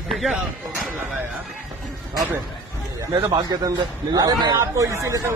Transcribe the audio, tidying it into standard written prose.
ठीक है लगाया वहाँ पे मैं तो भाग गया था अंदर अरे मैं आपको इसीलिए तो